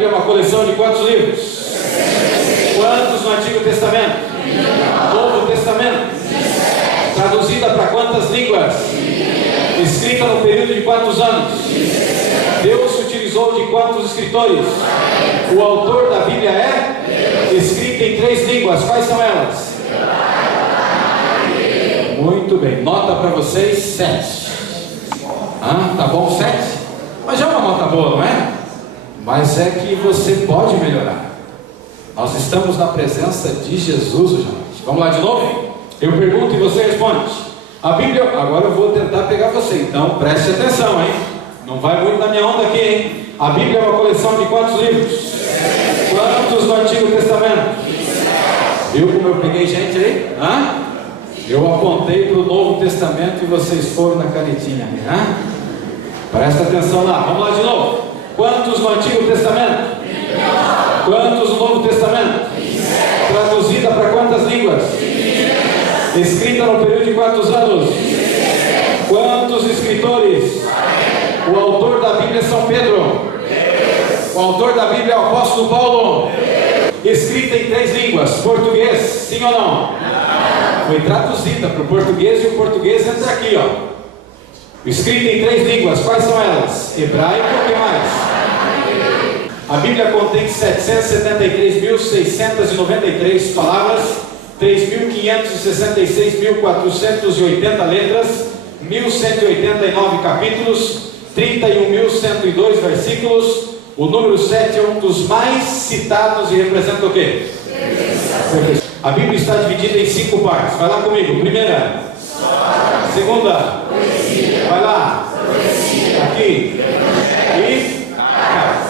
É uma coleção de quantos livros? Quantos no Antigo Testamento? Novo Testamento? Traduzida para quantas línguas? Escrita no período de quantos anos? Deus utilizou de quantos escritores? O autor da Bíblia é escrita em 3 línguas. Quais são elas? Muito bem, nota para vocês 7. Tá bom 7? Mas é uma nota boa, não é? Mas é que você pode melhorar. Nós estamos na presença de Jesus, gente. Vamos lá de novo? Eu pergunto e você responde. A Bíblia, agora eu vou tentar pegar você, então preste atenção, hein? Não vai muito na minha onda aqui, hein? A Bíblia é uma coleção de quantos livros? Quantos no Antigo Testamento? Viu como eu peguei gente aí? Eu apontei para o Novo Testamento e vocês foram na canetinha ali, Presta atenção lá, vamos lá de novo. Quantos no Antigo Testamento? Quantos no Novo Testamento? Traduzida para quantas línguas? Escrita no período de quantos anos? Quantos escritores? O autor da Bíblia é São Pedro. O autor da Bíblia é o apóstolo Paulo. Escrita em 3 línguas. Português, sim ou não? Foi traduzida para o português e o português entra aqui, ó. Escrita em 3 línguas. Quais são elas? Hebraico e o que mais? A Bíblia contém 773.693 palavras, 3.566.480 letras, 1.189 capítulos, 31.102 versículos. O número 7 é um dos mais citados e representa o quê? A Bíblia está dividida em 5 partes. Vai lá comigo. Primeira, segunda, vai lá, aqui e cá.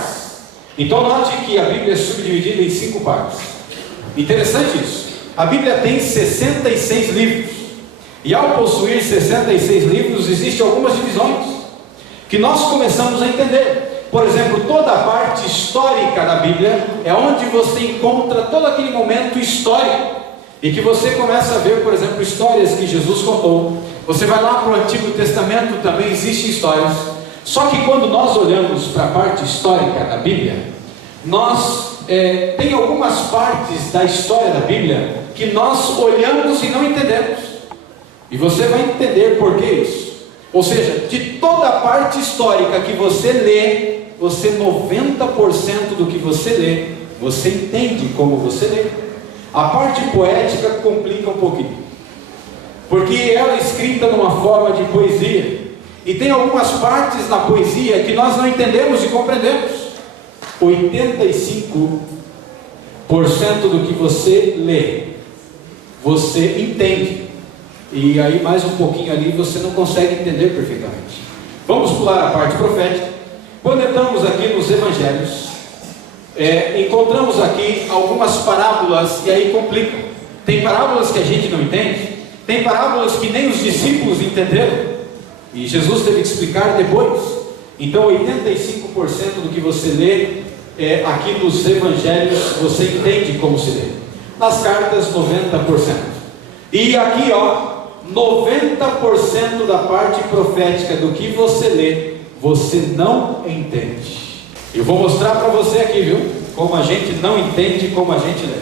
Então note que a Bíblia é subdividida em 5 partes. Interessante isso. A Bíblia tem 66 livros. E ao possuir 66 livros, existem algumas divisões que nós começamos a entender. Por exemplo, toda a parte histórica da Bíblia é onde você encontra todo aquele momento histórico. E que você começa a ver, por exemplo, histórias que Jesus contou. Você vai lá para o Antigo Testamento, também existem histórias. Só que quando nós olhamos para a parte histórica da Bíblia, nós tem algumas partes da história da Bíblia que nós olhamos e não entendemos. E você vai entender por que isso. Ou seja, de toda a parte histórica que você lê, 90% do que você lê, você entende como você lê. A parte poética complica um pouquinho, porque ela é escrita numa forma de poesia. E tem algumas partes na poesia que nós não entendemos e compreendemos. 85% do que você lê, você entende. E aí mais um pouquinho ali você não consegue entender perfeitamente. Vamos pular a parte profética. Quando entramos aqui nos evangelhos, encontramos aqui algumas parábolas e aí complicam. Tem parábolas que a gente não entende. Tem parábolas que nem os discípulos entenderam. E Jesus teve que explicar depois. Então 85% do que você lê aqui nos evangelhos você entende como se lê. Nas cartas 90%. E aqui 90% da parte profética do que você lê, você não entende. Eu vou mostrar para você aqui, viu? Como a gente não entende, como a gente lê.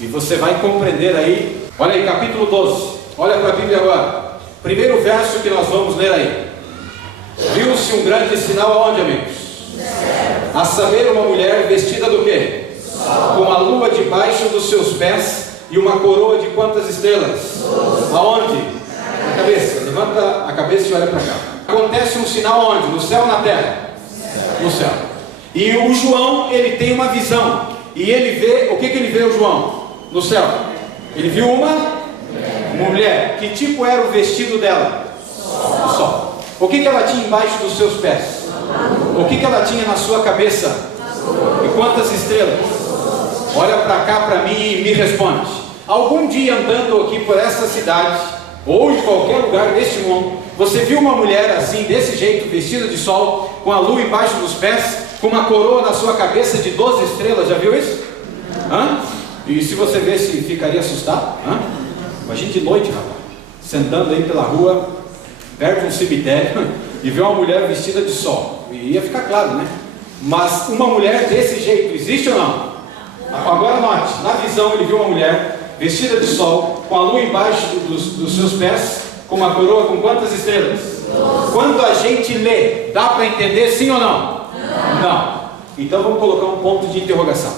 E você vai compreender aí. Olha aí, capítulo 12. Olha para a Bíblia agora. Primeiro verso que nós vamos ler aí. Viu-se um grande sinal aonde, amigos? A saber, uma mulher vestida do quê? Com a lua debaixo dos seus pés e uma coroa de quantas estrelas? Aonde? Na cabeça. Levanta a cabeça e olha para cá. Acontece um sinal onde? No céu ou na terra? No céu. E o João, ele tem uma visão. E ele vê, o que ele vê, o João? No céu. Ele viu uma mulher. Que tipo era o vestido dela? O sol. O que ela tinha embaixo dos seus pés? O que ela tinha na sua cabeça? E quantas estrelas? Olha para cá para mim e me responde. Algum dia andando aqui por essa cidade, ou em qualquer lugar deste mundo, você viu uma mulher assim, desse jeito, vestida de sol, com a lua embaixo dos pés, com uma coroa na sua cabeça de 12 estrelas, já viu isso? E se você vê, se ficaria assustado? Imagina de noite, rapaz, sentando aí pela rua, perto de um cemitério, e vê uma mulher vestida de sol. E ia ficar claro, né? Mas uma mulher desse jeito, existe ou não? Agora note, na visão ele viu uma mulher vestida de sol, com a lua embaixo dos seus pés, com uma coroa com quantas estrelas? 12. Quando a gente lê, dá para entender sim ou não? Não. Então vamos colocar um ponto de interrogação.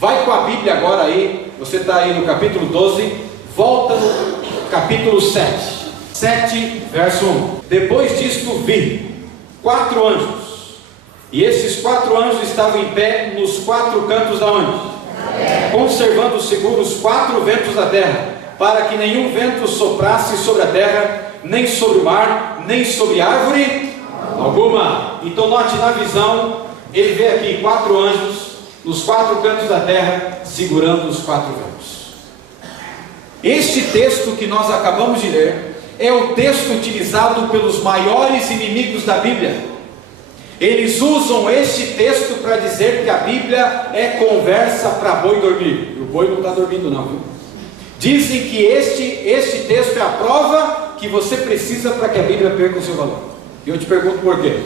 Vai com a Bíblia agora aí, você está aí no capítulo 12, volta no capítulo 7. 7, verso 1. Depois disto vi 4 anjos. E esses 4 anjos estavam em pé nos 4 cantos da onde? Conservando seguros os 4 ventos da terra, para que nenhum vento soprasse sobre a terra, nem sobre o mar, nem sobre árvore alguma. Então note na visão, ele vê aqui 4 anjos nos 4 cantos da terra, segurando os 4 ventos. Este texto que nós acabamos de ler é o texto utilizado pelos maiores inimigos da Bíblia. Eles usam este texto para dizer que a Bíblia é conversa para boi dormir. E o boi não está dormindo não, viu? Dizem que este texto é a prova que você precisa para que a Bíblia perca o seu valor. E eu te pergunto por quê.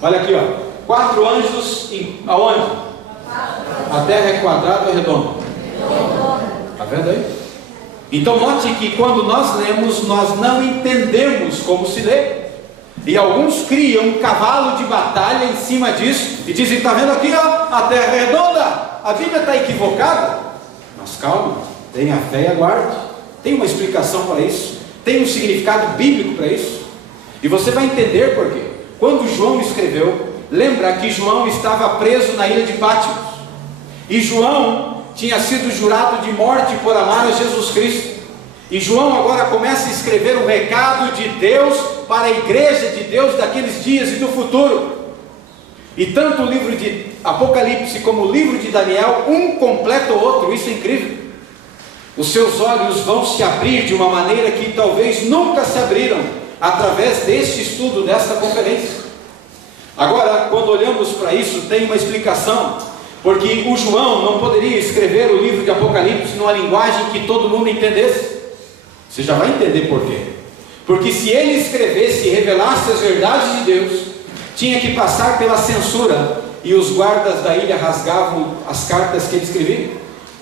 Olha aqui, ó. 4 anjos aonde? A terra é quadrada ou redonda? Está vendo aí? Então note que quando nós lemos, nós não entendemos como se lê. E alguns criam um cavalo de batalha em cima disso e dizem, está vendo aqui, ó, a terra é redonda, a Bíblia está equivocada. Mas calma, tenha fé e aguarde. Tem uma explicação para isso, tem um significado bíblico para isso. E você vai entender por quê. Quando João escreveu, lembra que João estava preso na ilha de Patmos. E João tinha sido jurado de morte por amar a Jesus Cristo. E João agora começa a escrever um recado de Deus para a igreja de Deus daqueles dias e do futuro. E tanto o livro de Apocalipse como o livro de Daniel, um completa o outro. Isso é incrível. Os seus olhos vão se abrir de uma maneira que talvez nunca se abriram através deste estudo, desta conferência. Agora, quando olhamos para isso, tem uma explicação. Porque o João não poderia escrever o livro de Apocalipse numa linguagem que todo mundo entendesse. Você já vai entender por quê. Porque se ele escrevesse e revelasse as verdades de Deus, tinha que passar pela censura, e os guardas da ilha rasgavam as cartas que ele escrevia.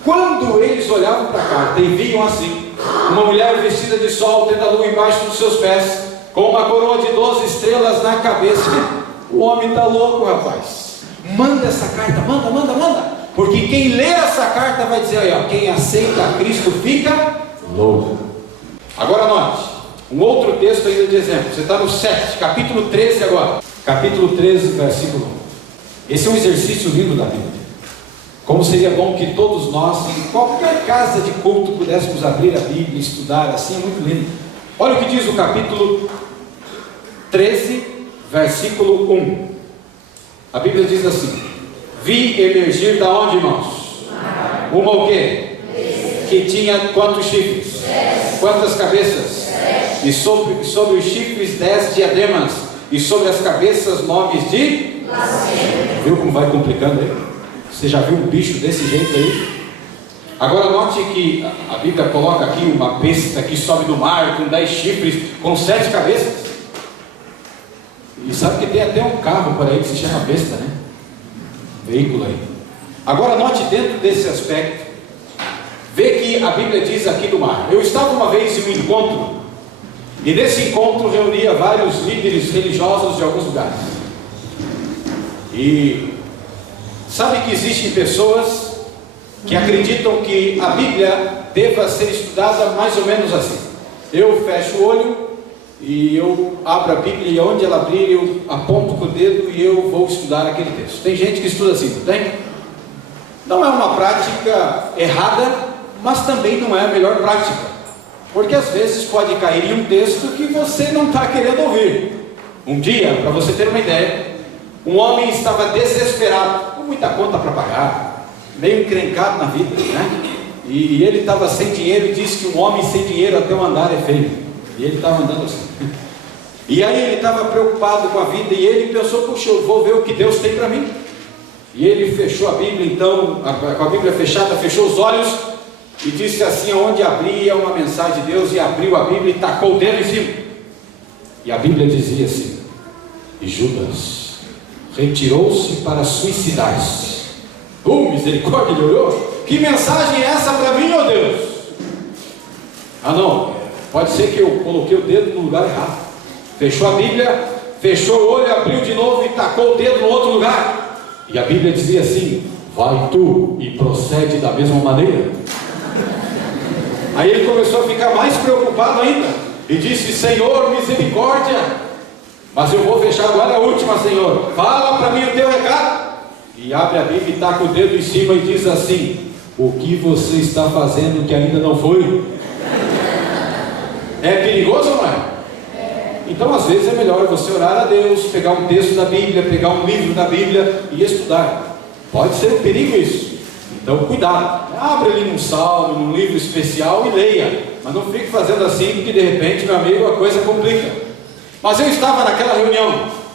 Quando eles olhavam para a carta e viam assim, uma mulher vestida de sol, tendo a lua embaixo dos seus pés, com uma coroa de 12 estrelas na cabeça, o homem está louco, rapaz. Manda essa carta, manda. Porque quem lê essa carta vai dizer, aí, ó, quem aceita a Cristo fica louco. Agora note, um outro texto ainda de exemplo. Você está no 7, capítulo 13 agora. Capítulo 13, versículo 1. Esse é um exercício lindo da Bíblia. Como seria bom que todos nós, em qualquer casa de culto, pudéssemos abrir a Bíblia e estudar, assim é muito lindo. Olha o que diz o capítulo 13, versículo 1. A Bíblia diz assim: vi emergir da onde, irmãos? Uma o quê? Que tinha quantos chifres? Quantas cabeças? E sobre os chifres 10 diademas, e sobre as cabeças nomes de blasfêmia. Viu como vai complicando aí? Você já viu um bicho desse jeito aí? Agora note que a Bíblia coloca aqui uma besta que sobe do mar com 10 chifres, com 7 cabeças. E sabe que tem até um carro por aí que se chama besta, né? Veículo aí. Agora note dentro desse aspecto, vê que a Bíblia diz aqui do mar. Eu estava uma vez em um encontro, e nesse encontro reunia vários líderes religiosos de alguns lugares. E sabe que existem pessoas que acreditam que a Bíblia deva ser estudada mais ou menos assim. Eu fecho o olho e eu abro a Bíblia, e onde ela abrir eu aponto com o dedo e eu vou estudar aquele texto. Tem gente que estuda assim, não tem? Não é uma prática errada, mas também não é a melhor prática, porque às vezes pode cair em um texto que você não está querendo ouvir. Um dia, para você ter uma ideia, um homem estava desesperado, com muita conta para pagar, meio encrencado na vida, né? E ele estava sem dinheiro, e disse que um homem sem dinheiro até o andar é feio. E ele estava andando assim. E aí ele estava preocupado com a vida, e ele pensou, puxa, eu vou ver o que Deus tem para mim. E ele fechou a Bíblia, então, com a Bíblia fechada, fechou os olhos, e disse assim, onde abria uma mensagem de Deus, e abriu a Bíblia e tacou o dedo em cima. E a Bíblia dizia assim: e Judas retirou-se para suicidar-se. Misericórdia, ele orou. Que mensagem é essa para mim, ó Deus? Ah não, pode ser que eu coloquei o dedo no lugar errado. Fechou a Bíblia, fechou o olho, abriu de novo e tacou o dedo no outro lugar. E a Bíblia dizia assim: vai tu e procede da mesma maneira. Aí ele começou a ficar mais preocupado ainda e disse: Senhor, misericórdia, mas eu vou fechar agora a última, Senhor, fala para mim o teu recado. E abre a Bíblia e taca o dedo em cima e diz assim: o que você está fazendo que ainda não foi? É perigoso ou não é? Então às vezes é melhor você orar a Deus, pegar um texto da Bíblia, pegar um livro da Bíblia e estudar. Pode ser um perigo isso. Então cuidado, abre ali num salmo, num livro especial e leia, mas não fique fazendo assim, porque de repente, meu amigo, a coisa complica. Mas eu estava naquela reunião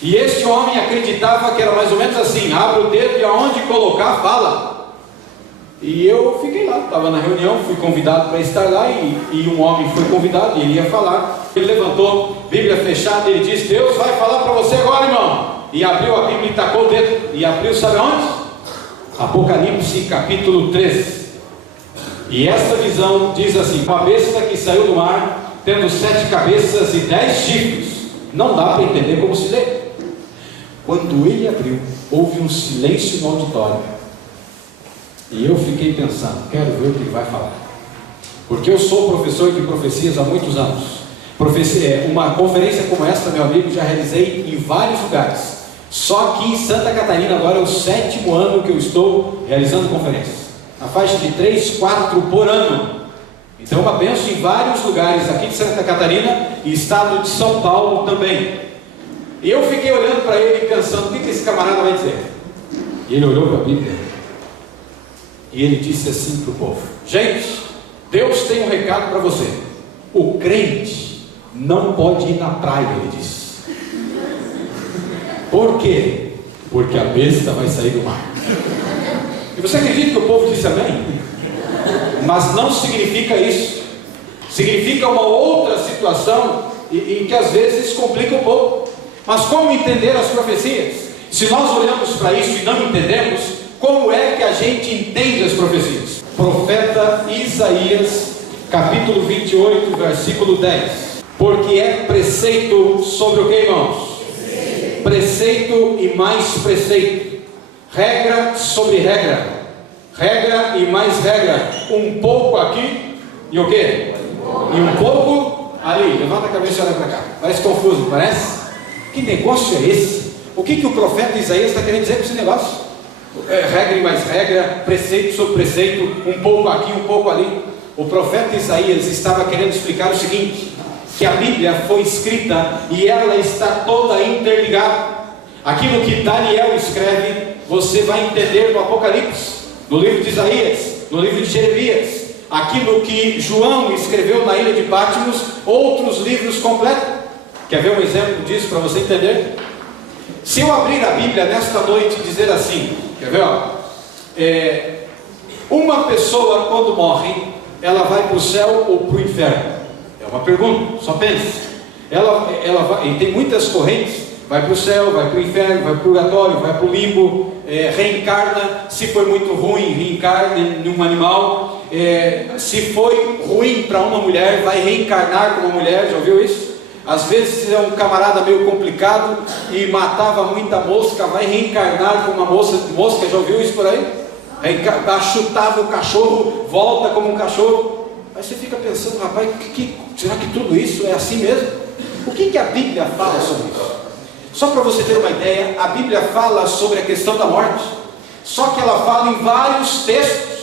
e este homem acreditava que era mais ou menos assim: abre o dedo e aonde colocar, fala. E eu fiquei lá, estava na reunião, fui convidado para estar lá e um homem foi convidado e ele ia falar. Ele levantou, Bíblia fechada, ele disse: Deus vai falar para você agora, irmão. E abriu a Bíblia e tacou o dedo e abriu, sabe aonde? Apocalipse capítulo 13. E essa visão diz assim: uma besta que saiu do mar, tendo 7 cabeças e 10 chifres. Não dá para entender como se lê. Quando ele abriu, houve um silêncio no auditório. E eu fiquei pensando: quero ver o que ele vai falar. Porque eu sou professor de profecias há muitos anos. Uma conferência como esta, meu amigo, já realizei em vários lugares. Só que em Santa Catarina agora é o 7º ano que eu estou realizando conferências. Na faixa de 3, 4 por ano. Então uma bênção em vários lugares aqui de Santa Catarina e estado de São Paulo também. E eu fiquei olhando para ele e pensando: o que esse camarada vai dizer? E ele olhou para a Bíblia e ele disse assim para o povo: gente, Deus tem um recado para você. O crente não pode ir na praia, ele disse. Por quê? Porque a besta vai sair do mar. E você acredita que o povo disse amém? Mas não significa isso. Significa uma outra situação e que às vezes complica um pouco. Mas como entender as profecias? Se nós olhamos para isso e não entendemos, como é que a gente entende as profecias? Profeta Isaías, capítulo 28, versículo 10. Porque é preceito sobre o que, irmãos? Preceito e mais preceito, regra sobre regra, regra e mais regra, um pouco aqui e o quê? E um pouco ali. Levanta a cabeça e olha para cá. Parece confuso, parece? Que negócio é esse? O que o profeta Isaías está querendo dizer com esse negócio? Regra e mais regra, preceito sobre preceito, um pouco aqui, um pouco ali. O profeta Isaías estava querendo explicar o seguinte: que a Bíblia foi escrita e ela está toda interligada. Aquilo que Daniel escreve, você vai entender no Apocalipse, no livro de Isaías, no livro de Jeremias. Aquilo que João escreveu na ilha de Patmos, outros livros completam. Quer ver um exemplo disso para você entender? Se eu abrir a Bíblia nesta noite e dizer assim, quer ver? Uma pessoa quando morre, ela vai para o céu ou para o inferno? É uma pergunta, só pense. Ela vai, e tem muitas correntes: vai para o céu, vai para o inferno, vai para o purgatório, vai para o limbo, reencarna. Se foi muito ruim, reencarna em um animal. Se foi ruim para uma mulher, vai reencarnar como mulher. Já ouviu isso? Às vezes é um camarada meio complicado e matava muita mosca, vai reencarnar como uma mosca. Já ouviu isso por aí? Chutava o cachorro, volta como um cachorro. Aí você fica pensando: rapaz, será que tudo isso é assim mesmo? O que a Bíblia fala sobre isso? Só para você ter uma ideia, a Bíblia fala sobre a questão da morte, só que ela fala em vários textos,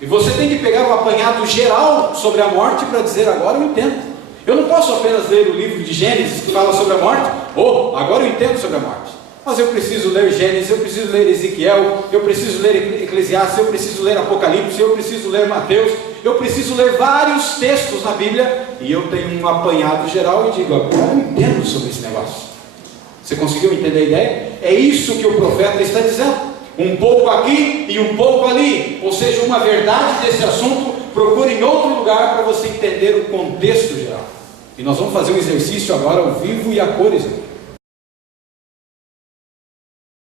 e você tem que pegar um apanhado geral sobre a morte para dizer: agora eu entendo. Eu não posso apenas ler o livro de Gênesis que fala sobre a morte. Agora eu entendo sobre a morte. Mas eu preciso ler Gênesis, eu preciso ler Ezequiel, eu preciso ler Eclesiastes, eu preciso ler Apocalipse, eu preciso ler Mateus, eu preciso ler vários textos na Bíblia, e eu tenho um apanhado geral e digo: agora eu entendo sobre esse negócio. Você conseguiu entender a ideia? É isso que o profeta está dizendo: um pouco aqui e um pouco ali. Ou seja, uma verdade desse assunto, procure em outro lugar para você entender o contexto geral. E nós vamos fazer um exercício agora ao vivo e a cores aqui.